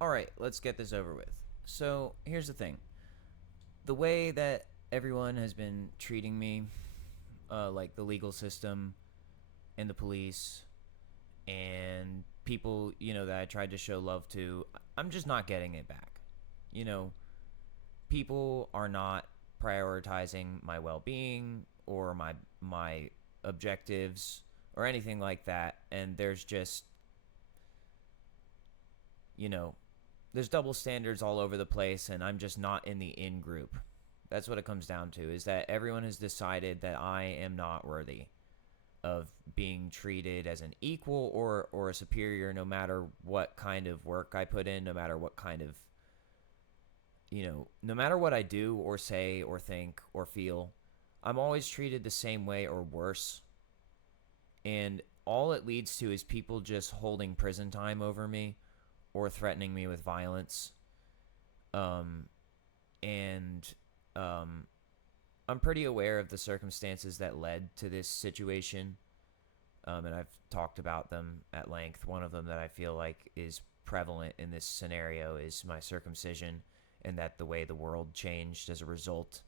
All right, let's get this over with. So here's the thing: the way that everyone has been treating me, like the legal system and the police and people, that I tried to show love to, I'm just not getting it back. You know, people are not prioritizing my well-being or my objectives or anything like that, and there's just, you know, there's double standards all over the place, and I'm just not in the in group. That's what it comes down to, is that everyone has decided that I am not worthy of being treated as an equal or a superior, no matter what kind of work I put in, no matter what kind of, no matter what I do or say or think or feel. I'm always treated the same way or worse. And all it leads to is people just holding prison time over me or threatening me with violence. Um, and I'm pretty aware of the circumstances that led to this situation. And I've talked about them at length. One of them that I feel like is prevalent in this scenario is my circumcision, and that the way the world changed as a result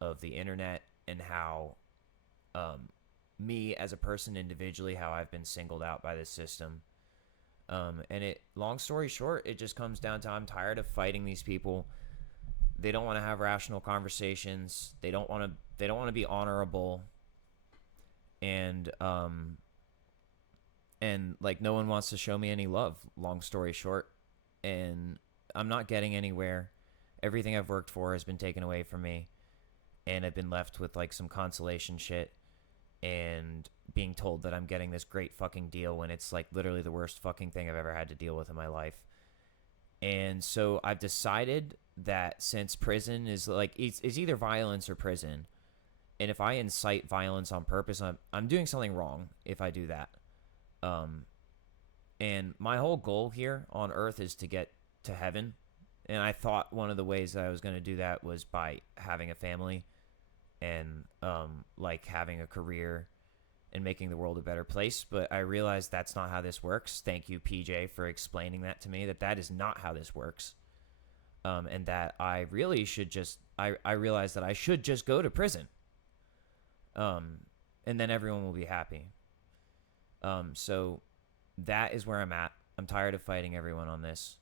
of the internet, and how me as a person individually, how I've been singled out by this system. Long story short, it just comes down to I'm tired of fighting these people. They don't want to have rational conversations. They don't want to be honorable. And like, no one wants to show me any love, long story short. And I'm not getting anywhere. Everything I've worked for has been taken away from me, and I've been left with like some consolation shit and being told that I'm getting this great fucking deal when it's like literally the worst fucking thing I've ever had to deal with in my life. And so I've decided that since prison is like, it's either violence or prison, and if I incite violence on purpose, I'm doing something wrong if I do that. Um, and my whole goal here on Earth is to get to heaven. And I thought one of the ways that I was going to do that was by having a family and like having a career and making the world a better place. But I realized that's not how this works. Thank you, PJ, for explaining that to me. That is not how this works. And that I really should just I realized that I should just go to prison. And then everyone will be happy. So that is where I'm at. I'm tired of fighting everyone on this.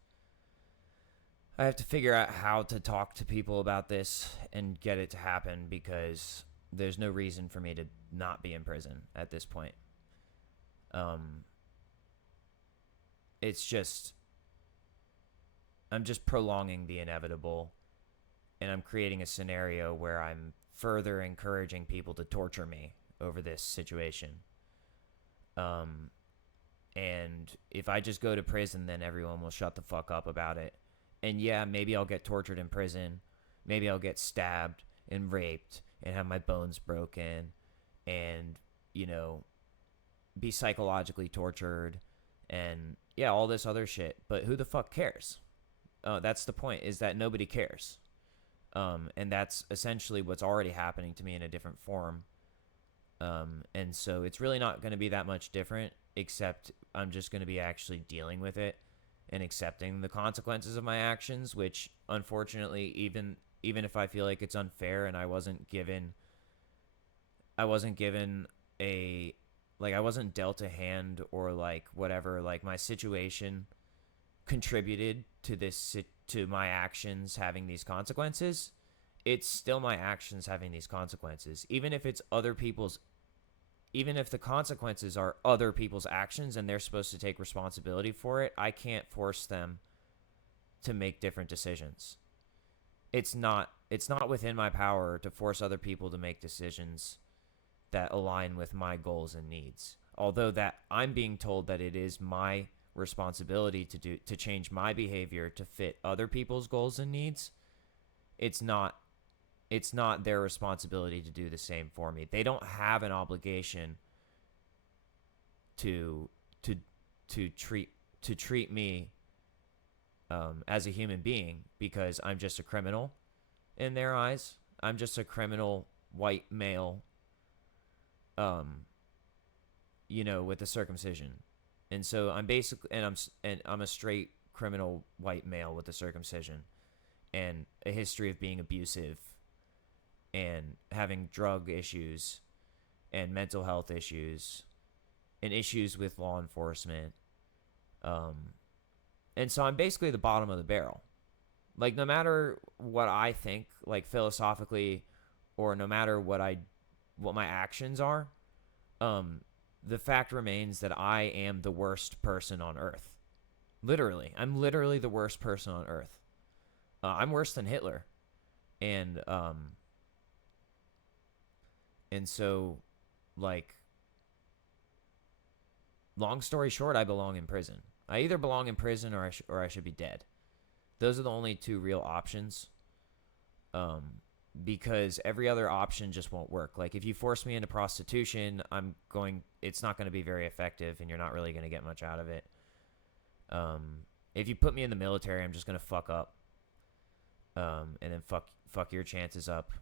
I have to figure out how to talk to people about this and get it to happen, because there's no reason for me to not be in prison at this point. Um, it's just, I'm just prolonging the inevitable, and I'm creating a scenario where I'm further encouraging people to torture me over this situation. Um, and if I just go to prison, then everyone will shut the fuck up about it. And yeah, maybe I'll get tortured in prison. Maybe I'll get stabbed and raped and have my bones broken and, be psychologically tortured and yeah, all this other shit. But who the fuck cares? That's the point, is that nobody cares. And that's essentially what's already happening to me in a different form. And so it's really not going to be that much different, except I'm just going to be actually dealing with it and accepting the consequences of my actions, which unfortunately, even if I feel like it's unfair and I wasn't given a, like, I wasn't dealt a hand or like whatever, like my situation contributed to this, to my actions having these consequences. It's still my actions having these consequences, even if the consequences are other people's actions and they're supposed to take responsibility for it. I can't force them to make different decisions. It's not within my power to force other people to make decisions that align with my goals and needs. Although that I'm being told that it is my responsibility to change my behavior to fit other people's goals and needs, it's not their responsibility to do the same for me. They don't have an obligation to to treat me as a human being, because I'm just a criminal in their eyes. I'm just a criminal white male, with the circumcision, and so I'm basically, and I'm a straight criminal white male with a circumcision and a history of being abusive and having drug issues and mental health issues and issues with law enforcement. And so I'm basically the bottom of the barrel. Like, no matter what I think, like, philosophically, or no matter what my actions are, the fact remains that I am the worst person on earth. Literally. I'm literally the worst person on earth. I'm worse than Hitler. And so, like, long story short, I belong in prison. I either belong in prison or I should be dead. Those are the only two real options. Because every other option just won't work. Like, if you force me into prostitution, it's not going to be very effective, and you're not really going to get much out of it. If you put me in the military, I'm just going to fuck up. And then fuck your chances up.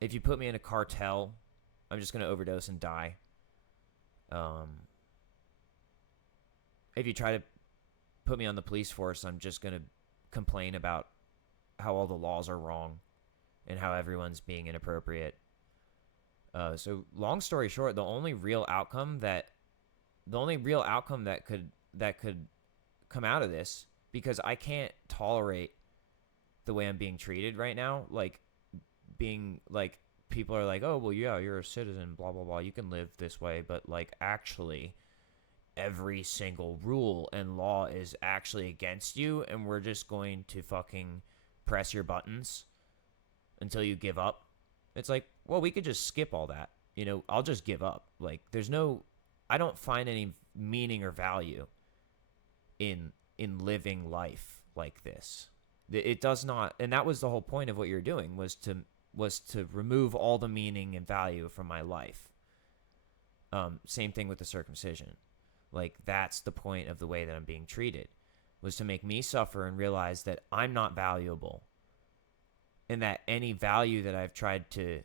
If you put me in a cartel, I'm just going to overdose and die. If you try to put me on the police force, I'm just going to complain about how all the laws are wrong and how everyone's being inappropriate. So long story short, the only real outcome that could come out of this, because I can't tolerate the way I'm being treated right now, like, being like, people are like, oh, well, yeah, you're a citizen, blah, blah, blah, you can live this way, but, like, actually every single rule and law is actually against you, and we're just going to fucking press your buttons until you give up. It's like, well, we could just skip all that. I'll just give up. Like, I don't find any meaning or value in living life like this. It does not, and that was the whole point of what you're doing, was to remove all the meaning and value from my life. Same thing with the circumcision. Like, that's the point of the way that I'm being treated, was to make me suffer and realize that I'm not valuable, and that any value that I've tried to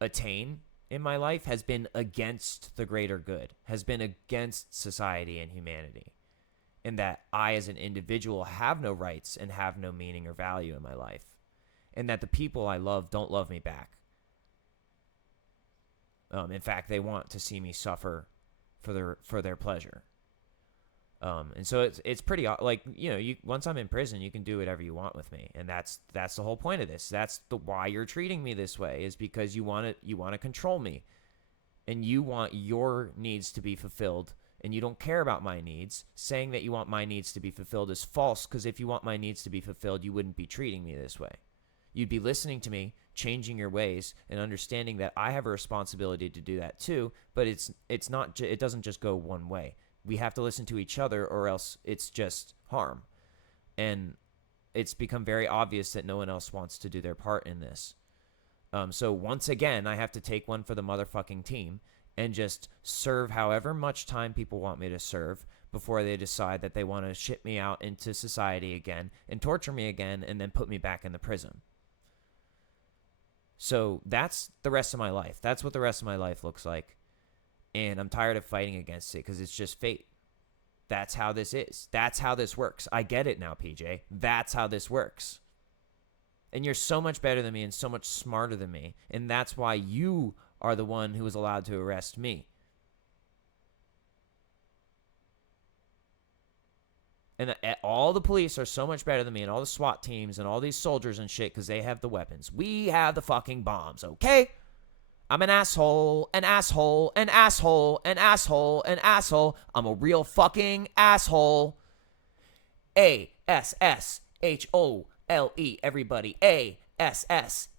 attain in my life has been against the greater good, has been against society and humanity, and that I as an individual have no rights and have no meaning or value in my life, and that the people I love don't love me back. In fact, they want to see me suffer for their pleasure. And so it's pretty, like, once I'm in prison, you can do whatever you want with me, and that's the whole point of this. That's why you're treating me this way, is because you want to control me, and you want your needs to be fulfilled, and you don't care about my needs. Saying that you want my needs to be fulfilled is false, because if you want my needs to be fulfilled, you wouldn't be treating me this way. You'd be listening to me, changing your ways, and understanding that I have a responsibility to do that too. But it doesn't just go one way. We have to listen to each other, or else it's just harm. And it's become very obvious that no one else wants to do their part in this. So once again, I have to take one for the motherfucking team and just serve however much time people want me to serve before they decide that they want to ship me out into society again and torture me again and then put me back in the prison. So that's the rest of my life. That's what the rest of my life looks like. And I'm tired of fighting against it, because it's just fate. That's how this is. That's how this works. I get it now, PJ. That's how this works. And you're so much better than me and so much smarter than me. And that's why you are the one who was allowed to arrest me. And all the police are so much better than me, and all the SWAT teams and all these soldiers and shit, because they have the weapons. We have the fucking bombs, okay? I'm an asshole, an asshole, an asshole, an asshole, an asshole. I'm a real fucking asshole. A-S-S-H-O-L-E, everybody. A-S-S-H-O-L-E,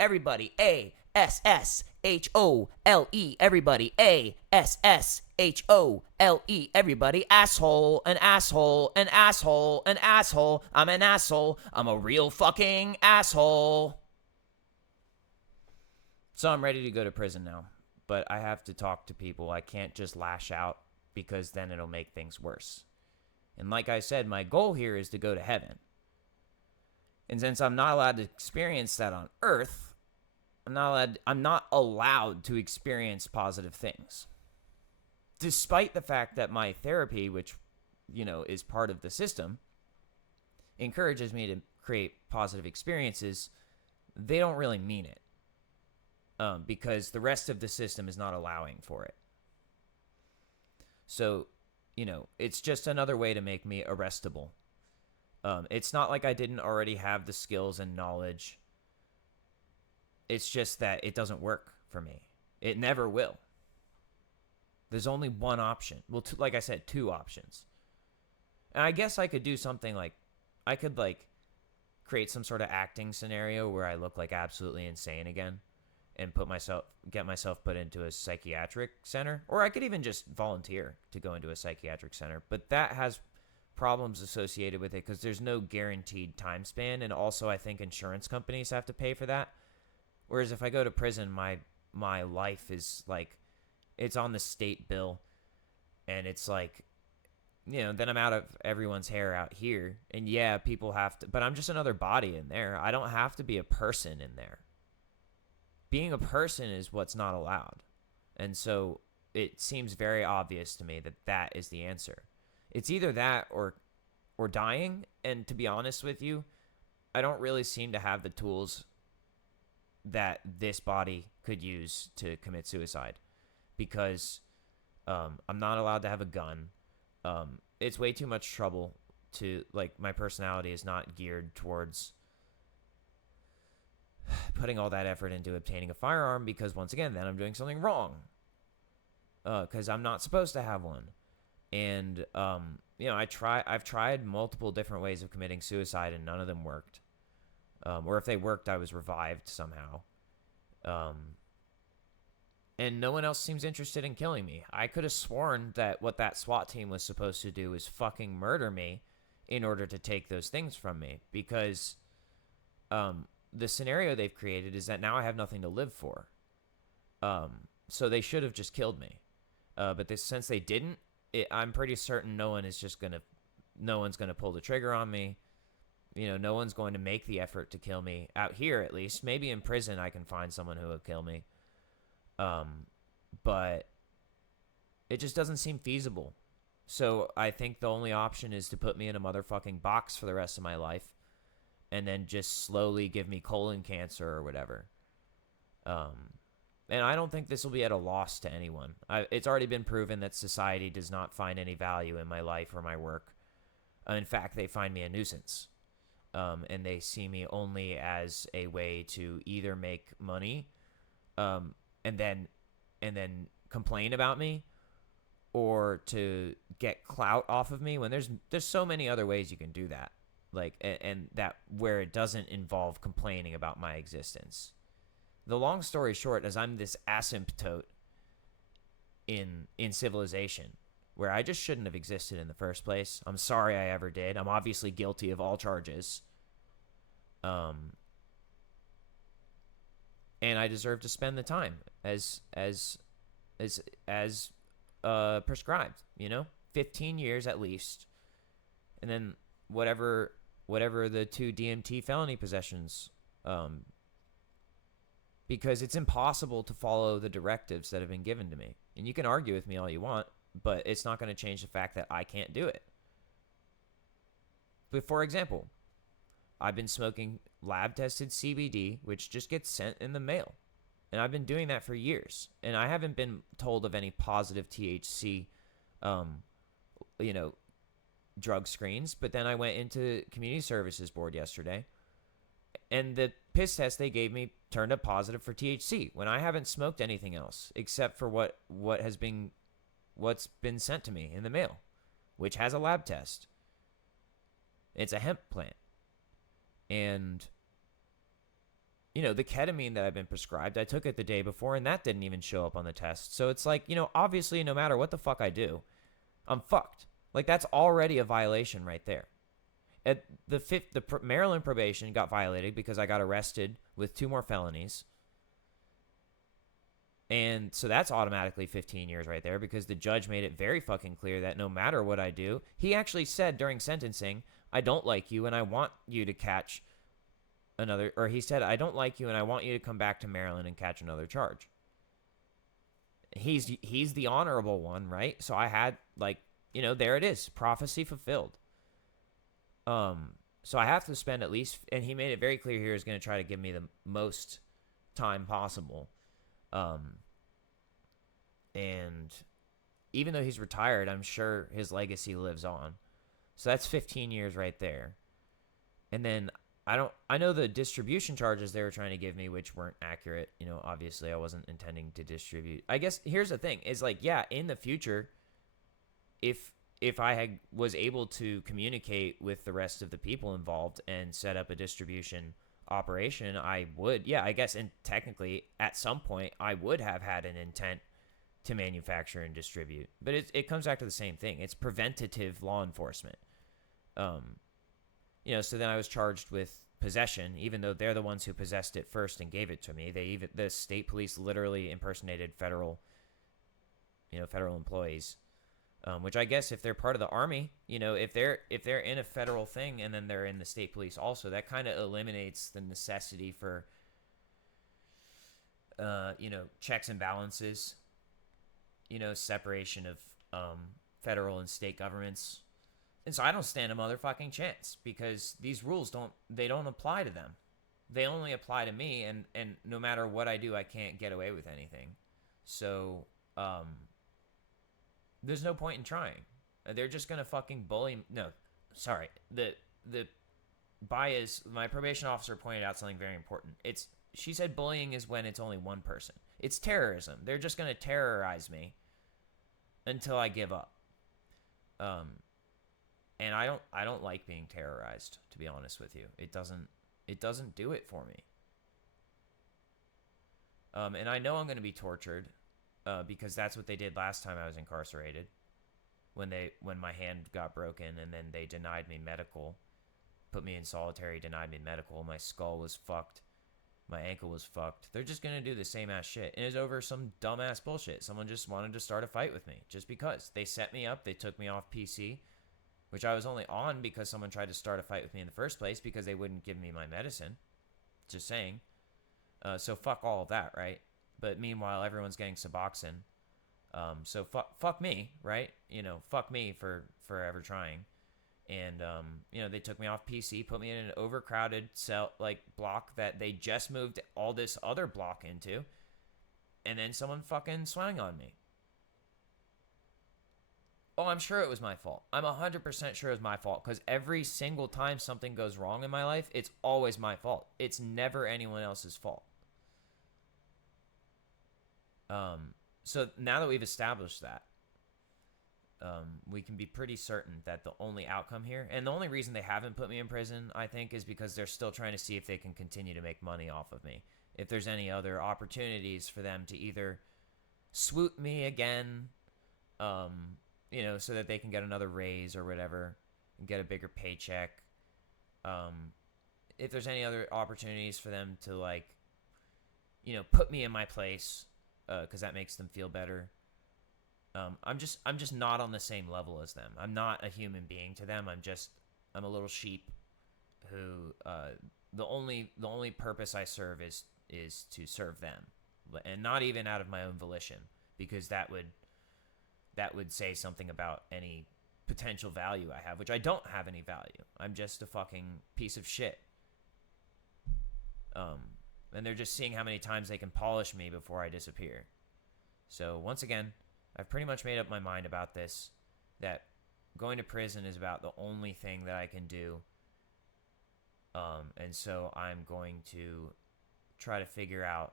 everybody. A-S-S-H-O-L-E, everybody. A-S-S-H-O-L-E, everybody. Asshole, an asshole, an asshole, an asshole. I'm an asshole. I'm a real fucking asshole. So I'm ready to go to prison now, but I have to talk to people. I can't just lash out, because then it'll make things worse. And like I said, my goal here is to go to heaven. And since I'm not allowed to experience that on earth, I'm not allowed to experience positive things. despite the fact that my therapy, which, is part of the system, encourages me to create positive experiences, they don't really mean it, because the rest of the system is not allowing for it. So, it's just another way to make me arrestable. It's not like I didn't already have the skills and knowledge. It's just that it doesn't work for me. It never will. There's only one option. Well, like I said, two options. And I guess I could do something like, I could create some sort of acting scenario where I look like absolutely insane again and get myself put into a psychiatric center. Or I could even just volunteer to go into a psychiatric center. But that has problems associated with it because there's no guaranteed time span. And also I think insurance companies have to pay for that. Whereas if I go to prison, my life is it's on the state bill, and it's then I'm out of everyone's hair out here. And yeah, people have to, but I'm just another body in there. I don't have to be a person in there. Being a person is what's not allowed. And so it seems very obvious to me that that is the answer. It's either that or dying. And to be honest with you, I don't really seem to have the tools that this body could use to commit suicide, because I'm not allowed to have a gun. It's way too much trouble to, my personality is not geared towards putting all that effort into obtaining a firearm, because once again, then I'm doing something wrong. Because I'm not supposed to have one. And, I've tried multiple different ways of committing suicide and none of them worked. Or if they worked, I was revived somehow. And no one else seems interested in killing me. I could have sworn that what that SWAT team was supposed to do was fucking murder me in order to take those things from me. Because the scenario they've created is that now I have nothing to live for. So they should have just killed me. But since they didn't, I'm pretty certain no one's going to pull the trigger on me. No one's going to make the effort to kill me out here, at least. Maybe in prison I can find someone who will kill me. But it just doesn't seem feasible. So I think the only option is to put me in a motherfucking box for the rest of my life and then just slowly give me colon cancer or whatever. And I don't think this will be at a loss to anyone. It's already been proven that society does not find any value in my life or my work. In fact, they find me a nuisance. And they see me only as a way to either make money, and then complain about me, or to get clout off of me, when there's so many other ways you can do that. And that where it doesn't involve complaining about my existence. The long story short is I'm this asymptote in civilization where I just shouldn't have existed in the first place. I'm sorry I ever did. I'm obviously guilty of all charges. And I deserve to spend the time as prescribed, 15 years at least. And then whatever the 2 DMT felony possessions, because it's impossible to follow the directives that have been given to me. And you can argue with me all you want, but it's not going to change the fact that I can't do it. But for example, I've been smoking lab-tested CBD, which just gets sent in the mail. And I've been doing that for years. And I haven't been told of any positive THC, drug screens. But then I went into Community Services Board yesterday, and the piss test they gave me turned up positive for THC, when I haven't smoked anything else except for what's been sent to me in the mail, which has a lab test. It's a hemp plant. And, the ketamine that I've been prescribed, I took it the day before, and that didn't even show up on the test. So it's obviously, no matter what the fuck I do, I'm fucked. That's already a violation right there. At the Maryland probation got violated because I got arrested with 2 more felonies. And so that's automatically 15 years right there, because the judge made it very fucking clear that no matter what I do, he actually said during sentencing, I don't like you and I want you to catch he said, I don't like you and I want you to come back to Maryland and catch another charge. He's the honorable one, right? So I had like, there it is, prophecy fulfilled. So I have to spend at least, and he made it very clear here, he's going to try to give me the most time possible. Um, and even though he's retired, I'm sure his legacy lives on. So that's 15 years right there. And then I know the distribution charges they were trying to give me, which weren't accurate. Obviously I wasn't intending to distribute. I guess here's the thing is like, yeah, in the future, if I was able to communicate with the rest of the people involved and set up a distribution operation, I would, yeah, I guess, and technically at some point I would have had an intent to manufacture and distribute. But it comes back to the same thing. It's preventative law enforcement. So then I was charged with possession, even though they're the ones who possessed it first and gave it to me. The state police literally impersonated federal employees. Which I guess if they're part of the army, if they're in a federal thing and then they're in the state police also, that kind of eliminates the necessity for, checks and balances, separation of federal and state governments. And so I don't stand a motherfucking chance because these rules don't apply to them. They only apply to me, and no matter what I do, I can't get away with anything. So, there's no point in trying. They're just gonna fucking bully. No, sorry. The bias. My probation officer pointed out something very important. She said bullying is when it's only one person. It's terrorism. They're just gonna terrorize me until I give up. And I don't like being terrorized, to be honest with you. It doesn't do it for me. And I know I'm gonna be tortured. Because that's what they did last time I was incarcerated, when my hand got broken and then they denied me medical, put me in solitary, denied me medical. My skull was fucked, my ankle was fucked. They're just gonna do the same ass shit, and it's over some dumbass bullshit. Someone just wanted to start a fight with me just because they set me up. They took me off PC, which I was only on because someone tried to start a fight with me in the first place because they wouldn't give me my medicine. Just saying. So fuck all of that, right? But meanwhile, everyone's getting Suboxone. So fuck me, right? Fuck me for ever trying. And, they took me off PC, put me in an overcrowded cell, block that they just moved all this other block into. And then someone fucking swung on me. Oh, I'm sure it was my fault. I'm 100% sure it was my fault because every single time something goes wrong in my life, it's always my fault. It's never anyone else's fault. So now that we've established that, we can be pretty certain that the only outcome here, and the only reason they haven't put me in prison, I think, is because they're still trying to see if they can continue to make money off of me. If there's any other opportunities for them to either swoop me again, so that they can get another raise or whatever and get a bigger paycheck. If there's any other opportunities for them to put me in my place, because that makes them feel better. I'm just not on the same level as them. I'm not a human being to them. I'm a little sheep who the only purpose I serve is to serve them, and not even out of my own volition, because that would say something about any potential value I have, which I don't have any value. I'm just a fucking piece of shit. And they're just seeing how many times they can polish me before I disappear. So once again, I've pretty much made up my mind about this, that going to prison is about the only thing that I can do. And so I'm going to try to figure out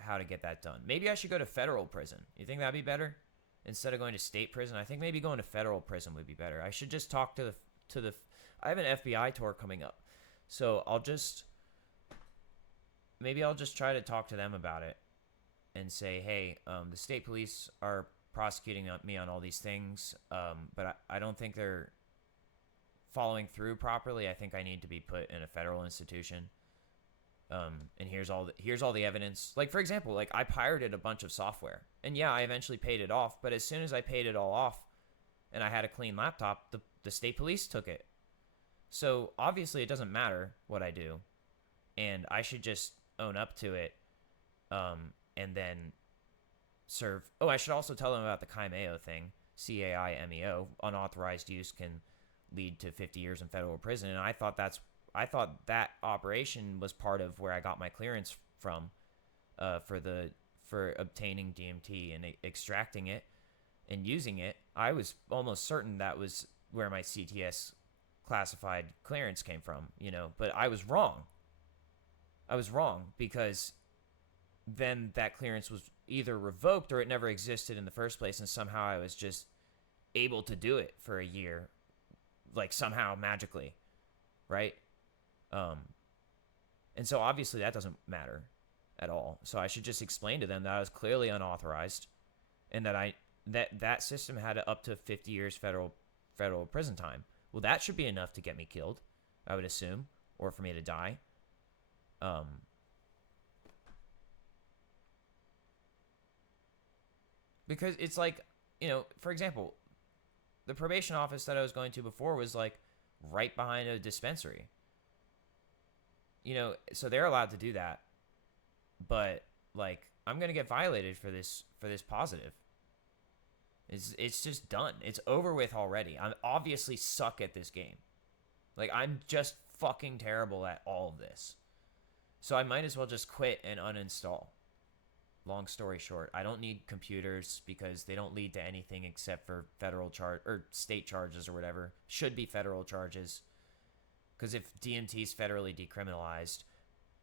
how to get that done. Maybe I should go to federal prison. You think that'd be better? Instead of going to state prison, I think maybe going to federal prison would be better. I should just talk to the I have an FBI tour coming up. So maybe I'll just try to talk to them about it and say, hey, the state police are prosecuting me on all these things, but I don't think they're following through properly. I think I need to be put in a federal institution. And here's all the evidence. For example, I pirated a bunch of software, and yeah, I eventually paid it off. But as soon as I paid it all off, and I had a clean laptop, the state police took it. So obviously, it doesn't matter what I do, and I should just own up to it, and then serve. Oh, I should also tell them about the Caimeo thing. CAIMEO. Unauthorized use can lead to 50 years in federal prison, and I thought that operation was part of where I got my clearance from, for obtaining DMT and extracting it and using it. I was almost certain that was where my CTS classified clearance came from, but I was wrong. I was wrong because then that clearance was either revoked or it never existed in the first place, and somehow I was just able to do it for a year, like somehow magically, right? And so obviously that doesn't matter at all. So I should just explain to them that I was clearly unauthorized, and that system had up to 50 years federal prison time. Well, that should be enough to get me killed, I would assume, or for me to die. Because it's like, for example, the probation office that I was going to before was like right behind a dispensary. So they're allowed to do that. But like I'm going to get violated for this positive. It's just done. It's over with already. I'm obviously suck at this game. Like I'm just fucking terrible at all of this. So I might as well just quit and uninstall. Long story short, I don't need computers because they don't lead to anything except for federal charge or state charges or whatever. Should be federal charges. Because if DMT is federally decriminalized,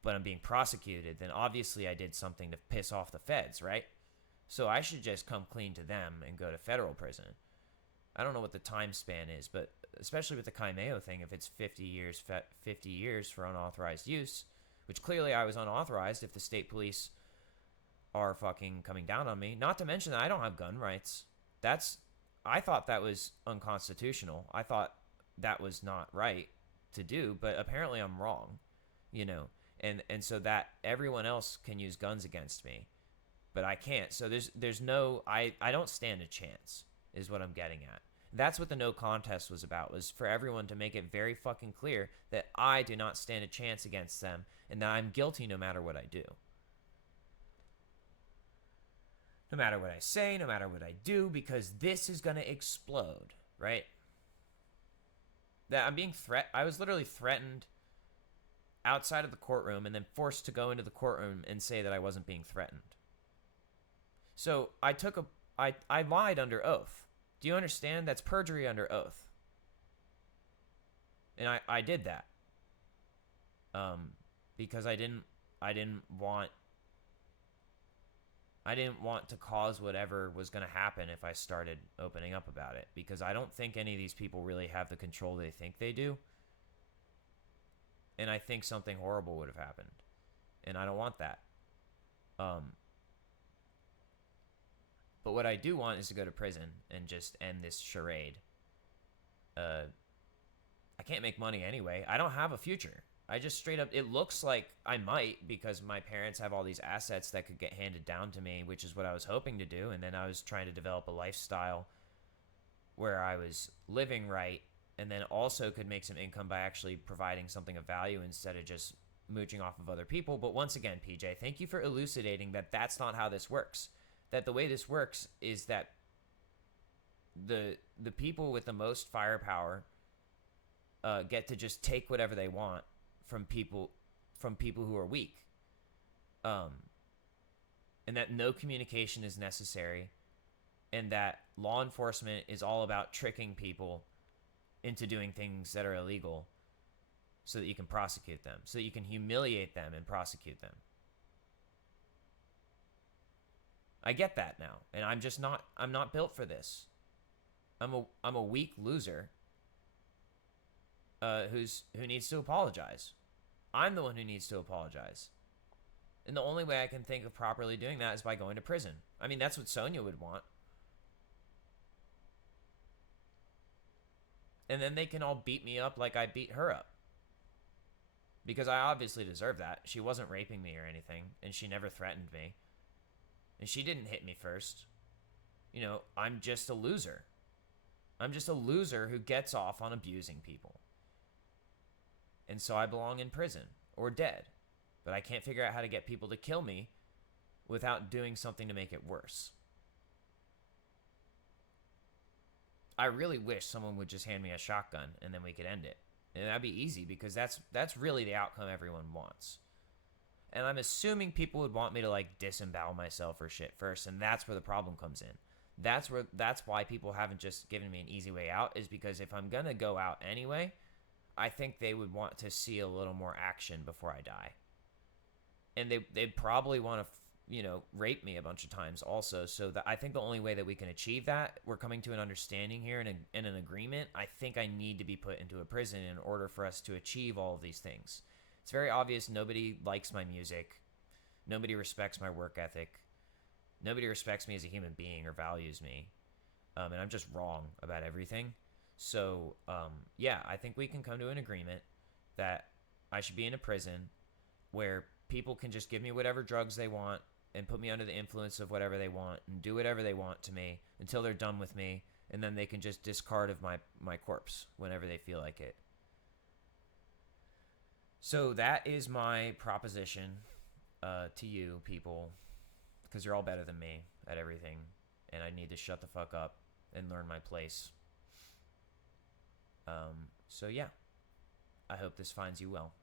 but I'm being prosecuted, then obviously I did something to piss off the feds, right? So I should just come clean to them and go to federal prison. I don't know what the time span is, but especially with the Caimeo thing, if it's 50 years for unauthorized use, which clearly I was unauthorized if the state police are fucking coming down on me. Not to mention that I don't have gun rights. I thought that was unconstitutional. I thought that was not right to do, but apparently I'm wrong, and so that everyone else can use guns against me, but I can't. So there's no, I don't stand a chance is what I'm getting at. That's what the no contest was about, was for everyone to make it very fucking clear that I do not stand a chance against them and that I'm guilty no matter what I do. No matter what I say, no matter what I do, because this is going to explode, right? That I'm being I was literally threatened outside of the courtroom and then forced to go into the courtroom and say that I wasn't being threatened. So I lied under oath. Do you understand? That's perjury under oath. And I did that. Because I didn't want to cause whatever was going to happen if I started opening up about it, because I don't think any of these people really have the control they think they do. And I think something horrible would have happened. And I don't want that. But what I do want is to go to prison and just end this charade. I can't make money anyway. I don't have a future. I just straight up, it looks like I might, because my parents have all these assets that could get handed down to me, which is what I was hoping to do. And then I was trying to develop a lifestyle where I was living right and then also could make some income by actually providing something of value instead of just mooching off of other people. But once again, PJ, thank you for elucidating that that's not how this works. That the way this works is that the people with the most firepower get to just take whatever they want from people who are weak, and that no communication is necessary, and that law enforcement is all about tricking people into doing things that are illegal so that you can prosecute them, so that you can humiliate them and prosecute them. I get that now, and I'm not built for this. I'm a weak loser who needs to apologize. I'm the one who needs to apologize. And the only way I can think of properly doing that is by going to prison. I mean, that's what Sonia would want. And then they can all beat me up like I beat her up. Because I obviously deserve that. She wasn't raping me or anything, and she never threatened me. And she didn't hit me first. I'm just a loser. I'm just a loser who gets off on abusing people. And so I belong in prison or dead. But I can't figure out how to get people to kill me without doing something to make it worse. I really wish someone would just hand me a shotgun and then we could end it. And that'd be easy because that's really the outcome everyone wants. And I'm assuming people would want me to like disembowel myself or shit first, and that's where the problem comes in. That's why people haven't just given me an easy way out, is because if I'm gonna go out anyway, I think they would want to see a little more action before I die. And they'd probably want to rape me a bunch of times also. So that I think the only way that we can achieve that, we're coming to an understanding here and an agreement. I think I need to be put into a prison in order for us to achieve all of these things. It's very obvious nobody likes my music. Nobody respects my work ethic. Nobody respects me as a human being or values me. And I'm just wrong about everything. So, yeah, I think we can come to an agreement that I should be in a prison where people can just give me whatever drugs they want and put me under the influence of whatever they want and do whatever they want to me until they're done with me, and then they can just discard of my corpse whenever they feel like it. So that is my proposition to you people, because you're all better than me at everything, and I need to shut the fuck up and learn my place. So yeah, I hope this finds you well.